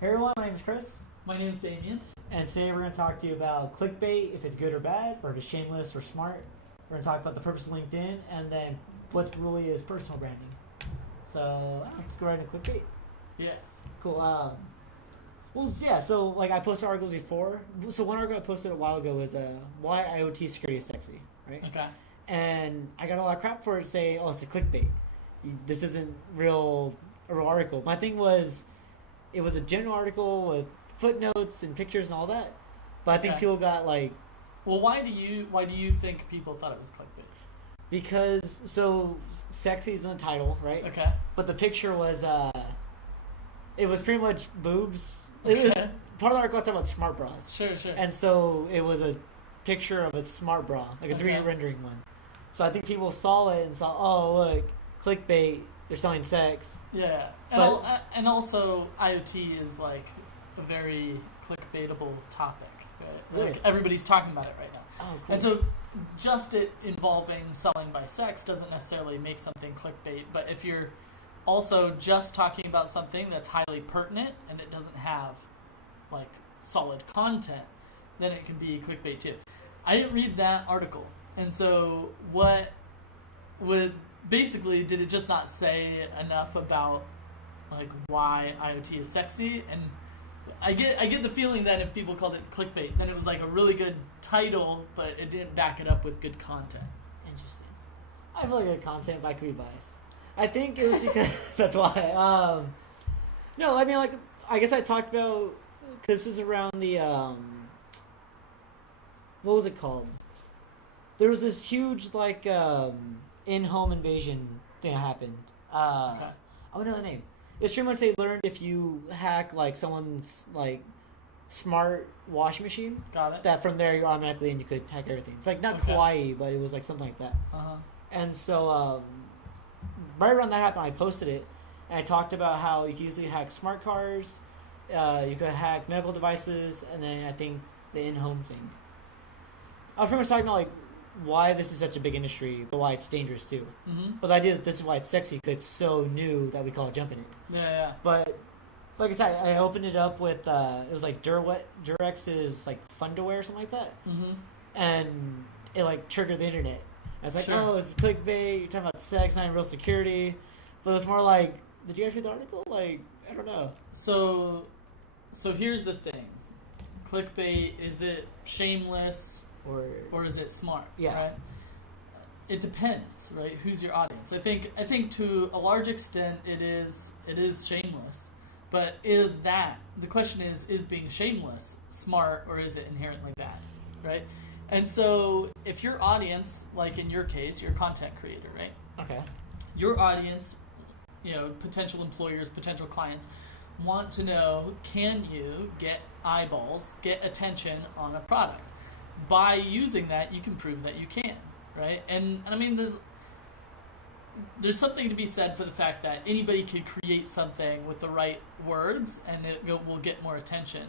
Hey everyone, my name is Chris, My name's Damien. and today we're going to talk to you about clickbait, if it's good or bad, or if it's shameless or smart. We're going to talk about the purpose of LinkedIn, and then what really is personal branding. So, let's go right into clickbait. Yeah. Cool. So I posted articles before. So one article I posted a while ago was why IoT security is sexy, right? Okay. And I got a lot of crap for it saying, oh, it's a clickbait. This isn't a real article. My thing was, it was a general article with footnotes and pictures and all that. But I think Okay. people got like, Well, why do you think people thought it was clickbait? because sexy is in the title, right? Okay. But the picture was it was pretty much boobs. It was, Okay. part of the article talked about smart bras. Sure. And so it was a picture of a smart bra, like a 3D Okay. rendering one. So I think people saw it and saw, oh, look, clickbait, they're selling sex. Yeah. And also IoT is like a very clickbaitable topic. Right? Like Really? everybody's talking about it right now. Oh, cool. And so just it involving selling by sex doesn't necessarily make something clickbait, but if you're also just talking about something that's highly pertinent and it doesn't have like solid content, then it can be clickbait too. I didn't read that article. And so basically did it just not say enough about like why IoT is sexy? And I get the feeling that if people called it clickbait, then it was like a really good title, but it didn't back it up with good content. Interesting. I have really good content, but I could be biased. I think it was because that's why. No, I mean, like, I guess I talked about, because this is around the what was it called? There was this huge like in-home invasion thing that happened. Okay. I don't know the name. It's pretty much they learned if you hack like someone's like smart washing machine, Got it. that from there you're automatically and you could hack everything. It's like not Okay. kawaii, but it was like something like that. Uh-huh. And so right around that happened, I posted it, and I talked about how you can easily hack smart cars, you could hack medical devices, and then I think the in-home thing. I was pretty much talking about like why this is such a big industry, but why it's dangerous too. Mm-hmm. But the idea that this is why it's sexy, because it's so new that we call it jumping it. Yeah. But like I said, I opened it up with it was like Durex's like Fundawear or something like that, Mm-hmm. and it like triggered the internet. And it's like, Sure. oh, it's clickbait. You're talking about sex, not real security. But it's more like, did you guys read the article? Like, I don't know. So here's the thing. Clickbait, is it shameless or is it smart? Yeah. Right? It depends, right? Who's your audience? I think to a large extent it is shameless. But the question is being shameless smart, or is it inherently bad? Right? And so if your audience, like in your case, you're a content creator, right? Okay. Your audience, potential employers, potential clients, want to know, can you get eyeballs, get attention on a product? By using that, you can prove that you can, right? And I mean, there's something to be said for the fact that anybody could create something with the right words and will get more attention.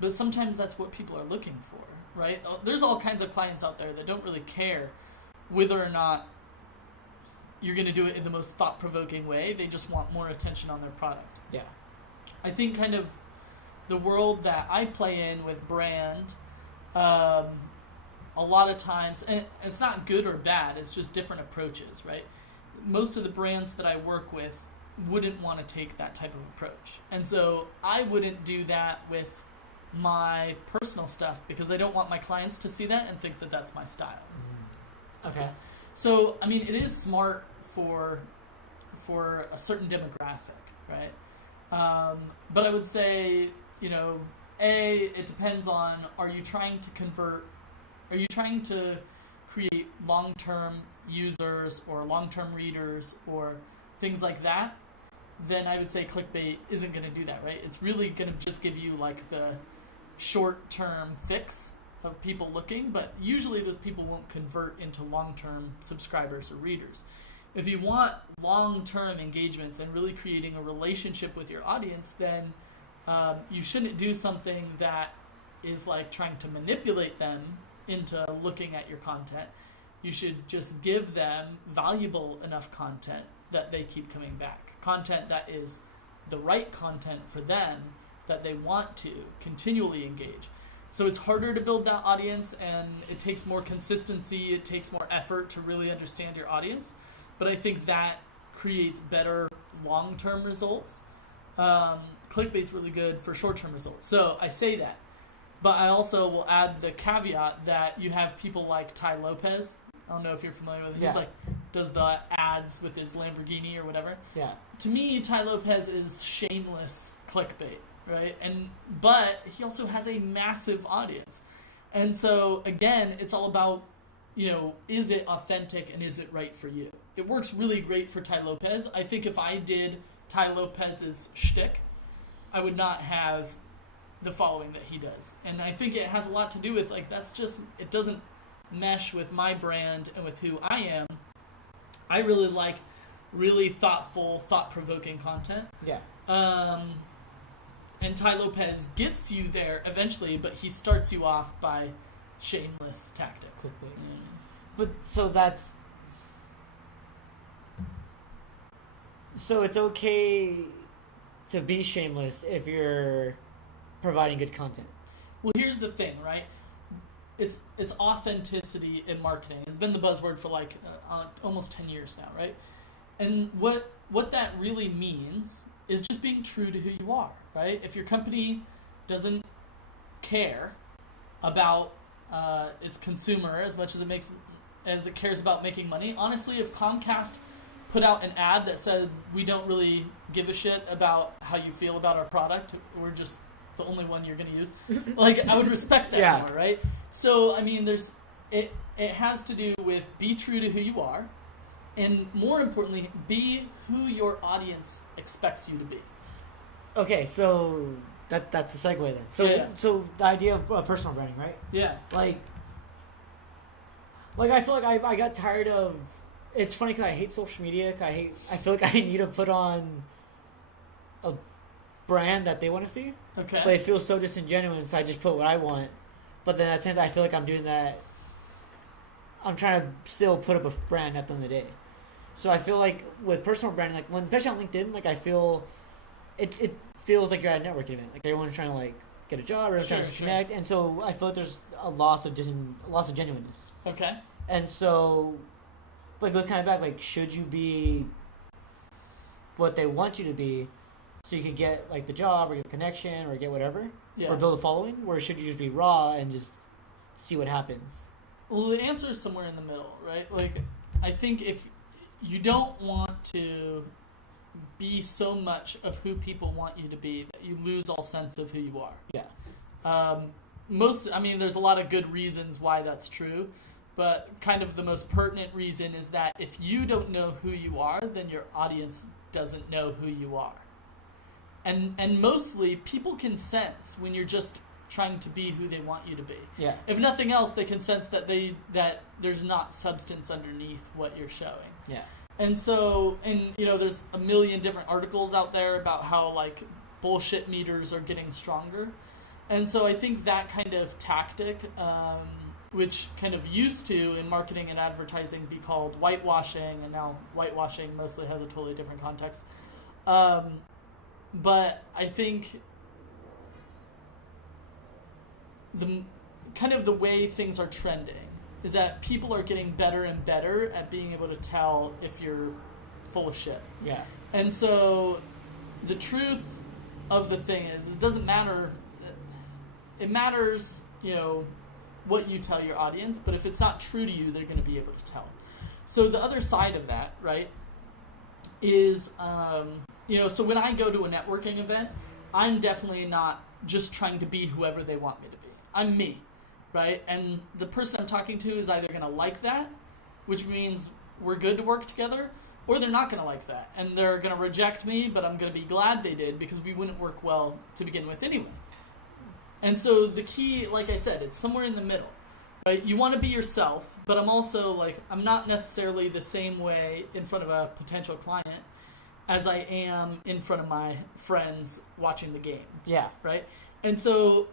But sometimes that's what people are looking for, right? There's all kinds of clients out there that don't really care whether or not you're going to do it in the most thought-provoking way. They just want more attention on their product. Yeah. I think kind of the world that I play in with brand, a lot of times, and it's not good or bad, it's just different approaches, right? Most of the brands that I work with wouldn't want to take that type of approach. And so I wouldn't do that with my personal stuff because I don't want my clients to see that and think that that's my style. Okay. So, I mean, it is smart for a certain demographic, right? But I would say, it depends on, are you trying to create long-term users or long-term readers or things like that? Then I would say clickbait isn't going to do that, right? It's really going to just give you like the short-term fix of people looking, but usually those people won't convert into long-term subscribers or readers. If you want long-term engagements and really creating a relationship with your audience, then you shouldn't do something that is like trying to manipulate them into looking at your content. You should just give them valuable enough content that they keep coming back. Content that is the right content for them that they want to continually engage. So it's harder to build that audience, and it takes more consistency, it takes more effort to really understand your audience. But I think that creates better long-term results. Clickbait's really good for short-term results. So I say that. But I also will add the caveat that you have people like Ty Lopez. I don't know if you're familiar with him. He's does the ads with his Lamborghini or whatever. Yeah. To me, Ty Lopez is shameless clickbait, right? But he also has a massive audience. And so, again, it's all about, is it authentic and is it right for you? It works really great for Ty Lopez. I think if I did Ty Lopez's shtick, I would not have the following that he does. And I think it has a lot to do with, it doesn't mesh with my brand and with who I am. I really like really thoughtful, thought-provoking content. Yeah. And Ty Lopez gets you there eventually, but he starts you off by shameless tactics. But so it's okay to be shameless if you're providing good content. Well, here's the thing, right? It's authenticity in marketing. It's been the buzzword for almost 10 years now, right? And what that really means is just being true to who you are, right? If your company doesn't care about its consumer as much as it cares about making money, honestly, if Comcast put out an ad that said we don't really give a shit about how you feel about our product, we're just the only one you're going to use, I would respect that more, right? So, I mean, it has to do with be true to who you are, and more importantly, be who your audience expects you to be. Okay, so that's a segue then. So the idea of personal branding, right? Yeah. Like I feel like I got tired of. It's funny because I hate social media. I feel like I need to put on a brand that they want to see. Okay. But it feels so disingenuous, so I just put what I want. But then at the same time, I feel like I'm doing that. I'm trying to still put up a brand at the end of the day. So I feel like with personal branding, especially on LinkedIn, I feel it feels like you're at a networking event. Like everyone's trying to get a job, everyone's trying to connect, and so I feel like there's a loss of genuineness. Okay. And so, look kind of back, should you be what they want you to be, so you can get the job or get the connection or get whatever, or build a following, or should you just be raw and just see what happens? Well, the answer is somewhere in the middle, right? I think if you don't want to be so much of who people want you to be that you lose all sense of who you are. Yeah. There's a lot of good reasons why that's true, but kind of the most pertinent reason is that if you don't know who you are, then your audience doesn't know who you are. And mostly people can sense when you're just trying to be who they want you to be. Yeah. If nothing else, they can sense that there's not substance underneath what you're showing. Yeah. And so, there's a million different articles out there about how bullshit meters are getting stronger. And so I think that kind of tactic, which kind of used to in marketing and advertising be called whitewashing, and now whitewashing mostly has a totally different context. But I think the way things are trending is that people are getting better and better at being able to tell if you're full of shit. Yeah. And so the truth of the thing is, it doesn't matter. It matters, what you tell your audience, but if it's not true to you, they're going to be able to tell. So the other side of that, right, is, so when I go to a networking event, I'm definitely not just trying to be whoever they want me to be. I'm me, right? And the person I'm talking to is either going to like that, which means we're good to work together, or they're not going to like that. And they're going to reject me, but I'm going to be glad they did because we wouldn't work well to begin with anyway. And so the key, like I said, it's somewhere in the middle, right? You want to be yourself, but I'm also I'm not necessarily the same way in front of a potential client as I am in front of my friends watching the game. Yeah. Right? And so,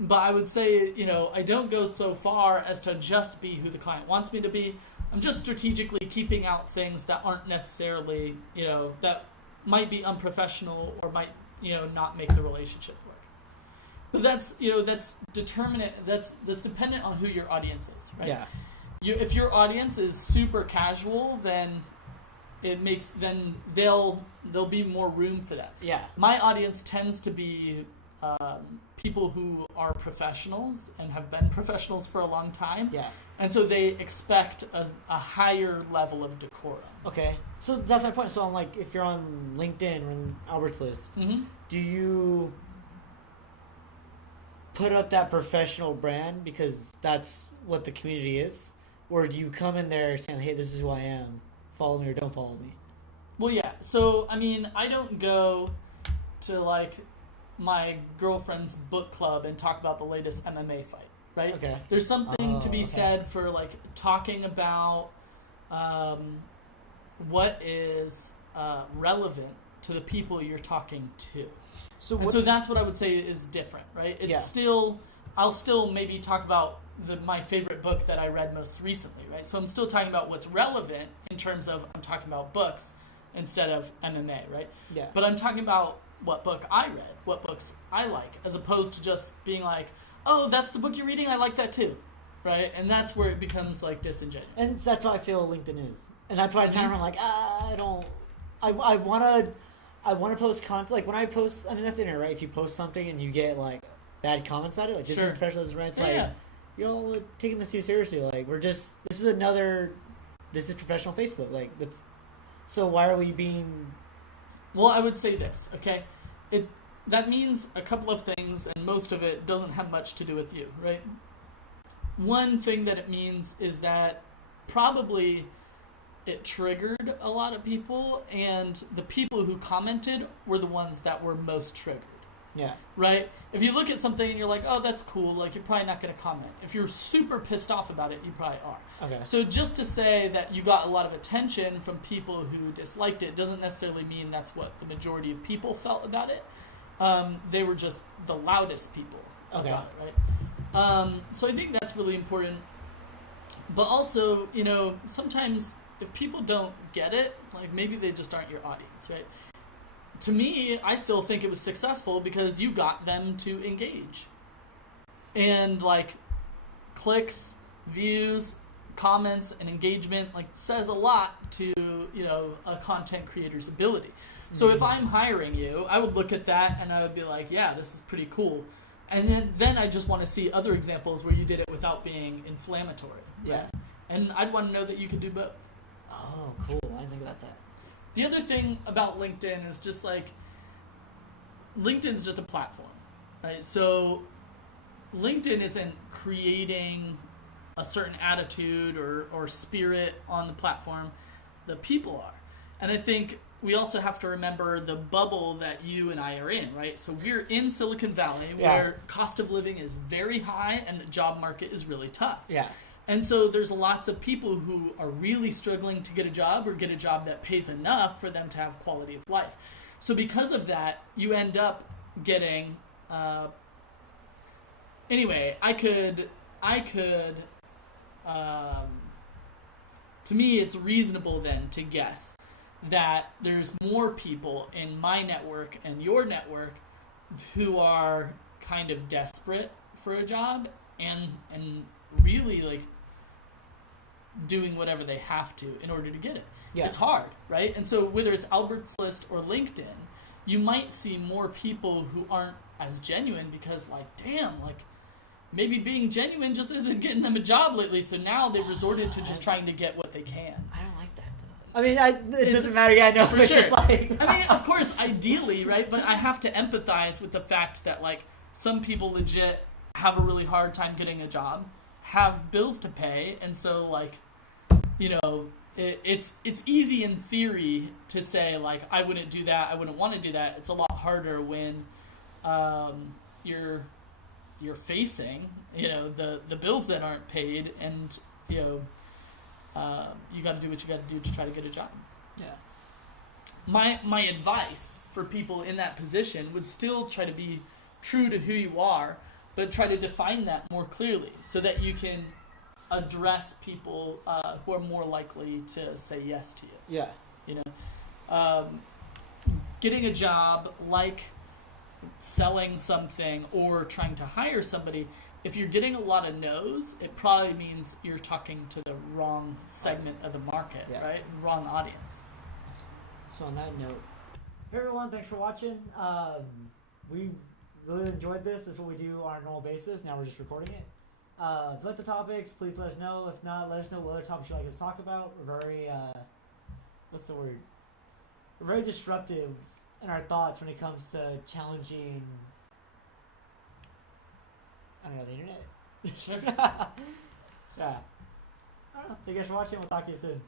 but I would say, I don't go so far as to just be who the client wants me to be. I'm just strategically keeping out things that aren't necessarily, that might be unprofessional or might not make the relationship work. But that's dependent on who your audience is, right? Yeah. If your audience is super casual, then there'll be more room for that. Yeah. My audience tends to be people who are professionals and have been professionals for a long time. Yeah. And so they expect a higher level of decorum. Okay. So that's my point. So I'm like, if you're on LinkedIn or on Albert's list, Mm-hmm. do you put up that professional brand because that's what the community is? Or do you come in there saying, hey, this is who I am, follow me or don't follow me? Well, yeah. So, I mean, I don't go to, like, my girlfriend's book club and talk about the latest MMA fight, right? Okay. There's something to be said for, like, talking about what is relevant to the people you're talking to. So that's what I would say is different, right? It's I'll still maybe talk about my favorite book that I read most recently, right? So I'm still talking about what's relevant in terms of I'm talking about books instead of MMA, right? Yeah. But I'm talking about what book I read, what books I like, as opposed to just being like, oh, that's the book you're reading, I like that too, right? And that's where it becomes like disingenuous. And that's what I feel LinkedIn is. And that's why I'm like, I want to post content. Like when I post, I mean, that's the internet, right? If you post something and you get like bad comments on it, like this is professional, this is right, it's you're all taking this too seriously. Like this is professional Facebook. Like so why are we being? Well, I would say this, okay? That means a couple of things, and most of it doesn't have much to do with you, right? One thing that it means is that probably it triggered a lot of people, and the people who commented were the ones that were most triggered. Yeah. Right? If you look at something and you're like, oh, that's cool, like you're probably not going to comment. If you're super pissed off about it, you probably are. Okay. So just to say that you got a lot of attention from people who disliked it doesn't necessarily mean that's what the majority of people felt about it. They were just the loudest people about it, right? So I think that's really important. But also, sometimes if people don't get it, like maybe they just aren't your audience, right? To me, I still think it was successful because you got them to engage. And like clicks, views, comments, and engagement like says a lot to, a content creator's ability. So if I'm hiring you, I would look at that and I would be like, yeah, this is pretty cool. And then I just want to see other examples where you did it without being inflammatory. Yeah. Right? And I'd want to know that you could do both. Oh, cool. I didn't think about that. The other thing about LinkedIn is just like, LinkedIn's just a platform, right? So LinkedIn isn't creating a certain attitude or spirit on the platform. The people are. And I think we also have to remember the bubble that you and I are in, right? So we're in Silicon Valley where cost of living is very high and the job market is really tough. Yeah. And so there's lots of people who are really struggling to get a job or get a job that pays enough for them to have quality of life. So because of that, you end up getting... anyway, to me, it's reasonable then to guess that there's more people in my network and your network who are kind of desperate for a job and really like doing whatever they have to in order to get it. Yeah. It's hard, right? And so whether it's Albert's List or LinkedIn, you might see more people who aren't as genuine because like, damn, like maybe being genuine just isn't getting them a job lately. So now they've resorted to just trying to get what they can. I don't like that though. I mean, it doesn't matter. Yeah, I know. For sure. Just like... I mean, of course, ideally, right? But I have to empathize with the fact that like some people legit have a really hard time getting a job, have bills to pay, and so like, it's easy in theory to say like I wouldn't do that, I wouldn't want to do that. It's a lot harder when you're facing the bills that aren't paid, and you got to do what you got to do to try to get a job. Yeah. My advice for people in that position would still try to be true to who you are, but try to define that more clearly so that you can address people who are more likely to say yes to you. Yeah. Getting a job like selling something or trying to hire somebody, if you're getting a lot of no's, it probably means you're talking to the wrong segment of the market, right? Wrong audience. So on that note, hey everyone, thanks for watching. We really enjoyed this. This is what we do on a normal basis. Now we're just recording it. If you like the topics, please let us know. If not, let us know what other topics you'd like us to talk about. We're very, what's the word? We're very disruptive in our thoughts when it comes to challenging, I don't know, the internet. Sure. Yeah. I don't know. Thank you guys for watching. We'll talk to you soon.